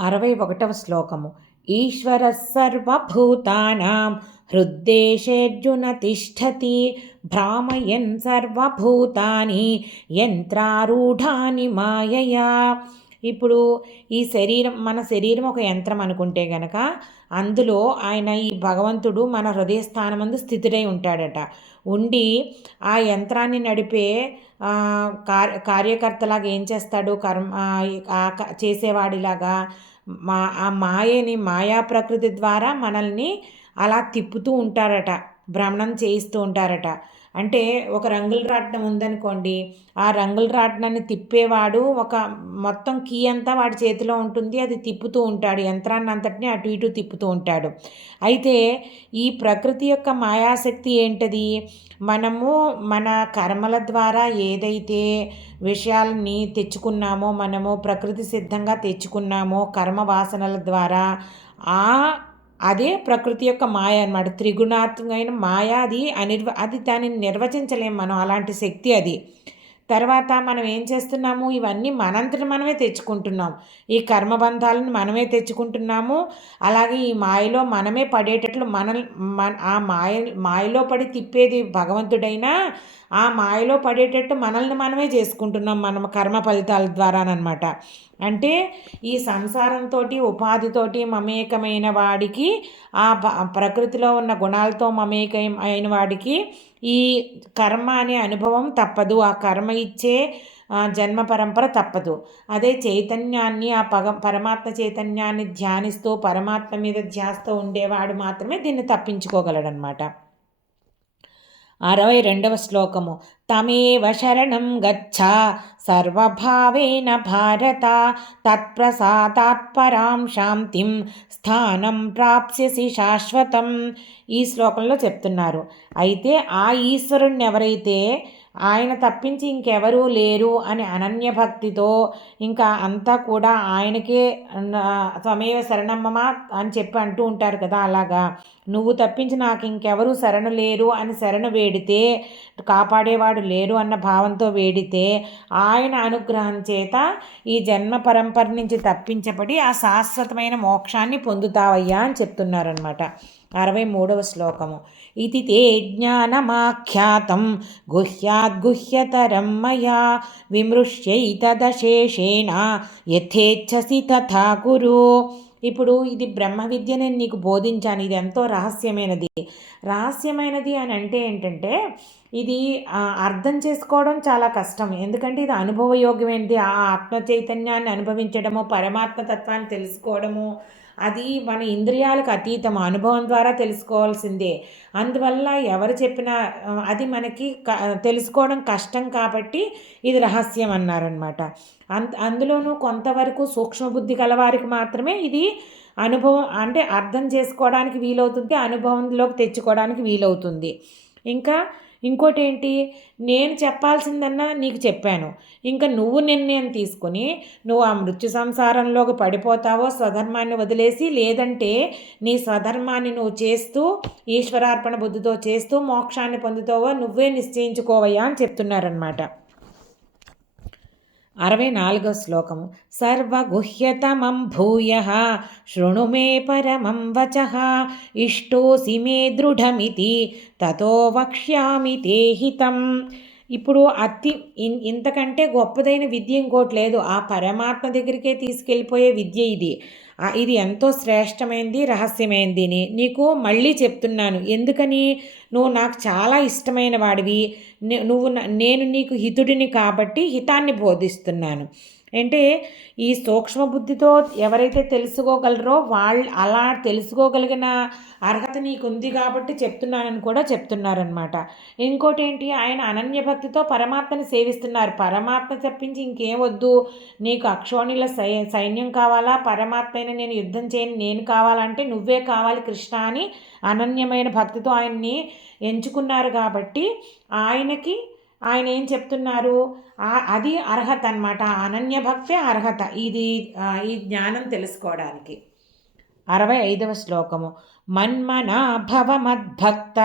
అరవై ఒకటవ శ్లోకము. ఈశ్వర సర్వభూతానాం హృద్దేశేర్జున తిష్టతి భ్రామయన్ సర్వభూతాని యంత్రారూఢాని మాయయా. ఇప్పుడు ఈ శరీరం మన శరీరం ఒక యంత్రం అనుకుంటే గనక అందులో ఆయన ఈ భగవంతుడు మన హృదయస్థానమందు స్థితుడై ఉంటాడట. ఉండి ఆ యంత్రాన్ని నడిపే కార్యకర్తలాగా ఏం చేస్తాడు? కర్మ చేసేవాడిలాగా మా ఆ మాయని మాయా ప్రకృతి ద్వారా మనల్ని అలా తిప్పుతూ ఉంటారట. భ్రమణం చేయిస్తూ ఉంటారట. అంటే ఒక రంగుల రాట్నం ఉందనుకోండి ఆ రంగుల రాట్నాన్ని తిప్పేవాడు ఒక మొత్తం కీ అంతా వాడి చేతిలో ఉంటుంది అది తిప్పుతూ ఉంటాడు యంత్రాన్ని అంతటిని అటు ఇటు తిప్పుతూ ఉంటాడు. అయితే ఈ ప్రకృతి యొక్క మాయాశక్తి ఏంటది? మనము మన కర్మల ద్వారా ఏదైతే విషయాలని తెచ్చుకున్నామో మనము ప్రకృతి సిద్ధంగా తెచ్చుకున్నామో కర్మ వాసనల ద్వారా ఆ అదే ప్రకృతి యొక్క మాయ అనమాట త్రిగుణాత్మకమైన మాయ అది అనిర్వ అది దానిని నిర్వచించలేము మనం. అలాంటి శక్తి అది. తర్వాత మనం ఏం చేస్తున్నాము? ఇవన్నీ మనంతటి మనమే తెచ్చుకుంటున్నాం. ఈ కర్మబంధాలను మనమే తెచ్చుకుంటున్నాము. అలాగే ఈ మాయలో మనమే పడేటట్లు మన ఆ మాయ మాయలో పడి తిప్పేది భగవంతుడైనా ఆ మాయలో పడేటట్టు మనల్ని మనమే చేసుకుంటున్నాం. మనం కర్మ ఫలితాల ద్వారానమాట అంటే ఈ సంసారంతో ఉపాధితోటి మమేకమైన వాడికి ఆ ప్రకృతిలో ఉన్న గుణాలతో మమేకం అయిన వాడికి ఈ కర్మ అనే అనుభవం తప్పదు. ఆ కర్మ ఇచ్చే జన్మ పరంపర తప్పదు. అదే చైతన్యాన్ని ఆ పగ పరమాత్మ చైతన్యాన్ని ధ్యానిస్తూ పరమాత్మ మీద ధ్యాస్తూ ఉండేవాడు మాత్రమే దీన్ని తప్పించుకోగలడనమాట అరవై రెండవ శ్లోకము. తమేవ శరణం గచ్చ. సర్వభావేన భారత. తత్ప్రసాదాత్పరాం శాంతిం. స్థానం ప్రాప్స్యసి శాశ్వతం. ఈ శ్లోకంలో చెప్తున్నారు. అయితే ఆ ఈశ్వరుణ్ణి ఎవరైతే ఆయన తప్పించి ఇంకెవరూ లేరు అని అనన్య భక్తితో ఇంకా అంతా కూడా ఆయనకే త్వమేవ శరణమ్మమా అని చెప్పి అంటూ ఉంటారు కదా అలాగా. నువ్వు తప్పించి నాకు ఇంకెవరూ శరణు లేరు అని శరణు వేడితే కాపాడేవాడు లేరు అన్న భావంతో వేడితే ఆయన అనుగ్రహం చేత ఈ జన్మ పరంపర నుంచి తప్పించబడి ఆ శాశ్వతమైన మోక్షాన్ని పొందుతావయ్యా అని చెప్తున్నారనమాట అరవై మూడవ శ్లోకము ఇది తే జ్ఞానమాఖ్యాతం గుహ్యాద్గుహ్యతరం మయా విమృశ్యైతదశేషేణ యథేచ్ఛసి తథా కురు ఇప్పుడు ఇది బ్రహ్మ విద్య నేను నీకు బోధించాను. ఇది ఎంతో రహస్యమైనది. రహస్యమైనది అని అంటే ఏంటంటే ఇది అర్థం చేసుకోవడం చాలా కష్టం. ఎందుకంటే ఇది అనుభవయోగ్యమైనది. ఆ ఆత్మ చైతన్యాన్ని అనుభవించడము పరమాత్మ తత్వాన్ని తెలుసుకోవడము అది మన ఇంద్రియాలకు అతీతం అనుభవం ద్వారా తెలుసుకోవాల్సిందే. అందువల్ల ఎవరు చెప్పినా అది మనకి తెలుసుకోవడం కష్టం కాబట్టి ఇది రహస్యం అన్నారనమాట అంత అందులోనూ కొంతవరకు సూక్ష్మబుద్ధి కలవారికి మాత్రమే ఇది అనుభవం అంటే అర్థం చేసుకోవడానికి వీలవుతుంది అనుభవంలోకి తెచ్చుకోవడానికి వీలవుతుంది. ఇంకా ఇంకోటి ఏంటి నేను చెప్పాల్సిందన్నా నీకు చెప్పాను. ఇంకా నువ్వు నిర్ణయం తీసుకుని నువ్వు ఆ మృత్యు సంసారంలోకి పడిపోతావో స్వధర్మాన్ని వదిలేసి లేదంటే నీ స్వధర్మాన్ని నువ్వు చేస్తూ ఈశ్వరార్పణ బుద్ధితో చేస్తూ మోక్షాన్ని పొందుతావో నువ్వే నిశ్చయించుకోవయ్యా అని చెప్తున్నారనమాట అరవై నాలుగో శ్లోకం సర్వగుహ్యతమం భూయ శృణు మే పరమం వచ ఇష్టోసి మే దృఢమితి తతో వక్ష్యామి తే హితం. ఇప్పుడు అతి ఇంతకంటే గొప్పదైన విద్య ఇంకోటి లేదు. ఆ పరమాత్మ దగ్గరికే తీసుకెళ్ళిపోయే విద్య ఇది. ఇది ఎంతో శ్రేష్టమైంది రహస్యమైంది నీకు మళ్ళీ చెప్తున్నాను. ఎందుకని? నువ్వు నాకు చాలా ఇష్టమైన వాడివి. నువ్వు నేను నీకు హితుడిని కాబట్టి హితాన్ని బోధిస్తున్నాను. అంటే ఈ సూక్ష్మ బుద్ధితో ఎవరైతే తెలుసుకోగలరో వాళ్ళు అలా తెలుసుకోగలిగిన అర్హత నీకు ఉంది కాబట్టి చెప్తున్నానని కూడా చెప్తున్నారనమాట ఇంకోటి ఏంటి ఆయన అనన్య భక్తితో పరమాత్మని సేవిస్తున్నారు. పరమాత్మ తప్పించి ఇంకేం వద్దు. నీకు అక్షోణిల సై సైన్యం కావాలా? పరమాత్మైన నేను యుద్ధం చేయని. నేను కావాలంటే నువ్వే కావాలి కృష్ణ అని అనన్యమైన భక్తితో ఆయన్ని ఎంచుకున్నారు కాబట్టి ఆయనకి ఆయన ఏం చెప్తున్నారు? అది అర్హత అనమాట అనన్య భక్తే అర్హత. ఇది ఈ జ్ఞానం తెలుసుకోవడానికి. అరవై ఐదవ శ్లోకము. మన్మనా భవ మద్భక్త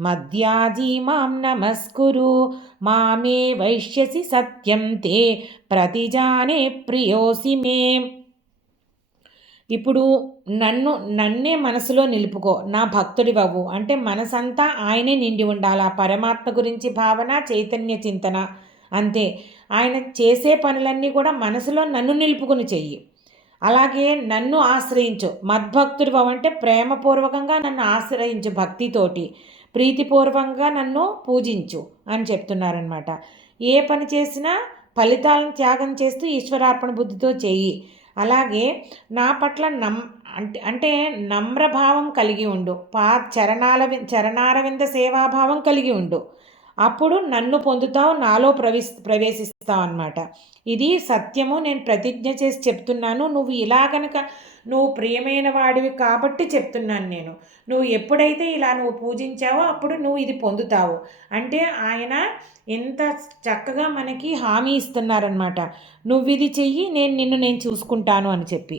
మద్యాజీ మాం నమస్కురు. మామే వైశ్యసి సత్యం తే. ప్రతిజానే ప్రియోసి మే. ఇప్పుడు నన్ను నన్నే మనసులో నిలుపుకో. నా భక్తుడివవు. అంటే మనసంతా ఆయనే నిండి ఉండాలి? ఆ పరమాత్మ గురించి భావన చైతన్య చింతన. అంతే. ఆయన చేసే పనులన్నీ కూడా మనసులో నన్ను నిలుపుకుని చెయ్యి. అలాగే నన్ను ఆశ్రయించు. మద్భక్తుడు అంటే ప్రేమపూర్వకంగా నన్ను ఆశ్రయించు భక్తితోటి. ప్రీతిపూర్వకంగా నన్ను పూజించు అని చెప్తున్నారనమాట ఏ పని చేసినా ఫలితాలను త్యాగం చేస్తూ ఈశ్వరార్పణ బుద్ధితో చెయ్యి. అలాగే నా పట్ల నమ్ అంటే అంటే నమ్రభావం కలిగి ఉండు. పా చరణాల చరణారవింద సేవాభావం కలిగి ఉండు. అప్పుడు నన్ను పొందుతావు నాలో ప్రవేశ ప్రవేశిస్తావు అనమాట ఇది సత్యము నేను ప్రతిజ్ఞ చేసి చెప్తున్నాను. నువ్వు ఇలా కనుక నువ్వు ప్రియమైన వాడివి కాబట్టి చెప్తున్నాను నేను. నువ్వు ఎప్పుడైతే ఇలా నువ్వు పూజించావో అప్పుడు నువ్వు ఇది పొందుతావు. అంటే ఆయన ఎంత చక్కగా మనకి హామీ ఇస్తున్నారనమాట నువ్వు ఇది చెయ్యి నేను నిన్ను నేను చూసుకుంటాను అని చెప్పి.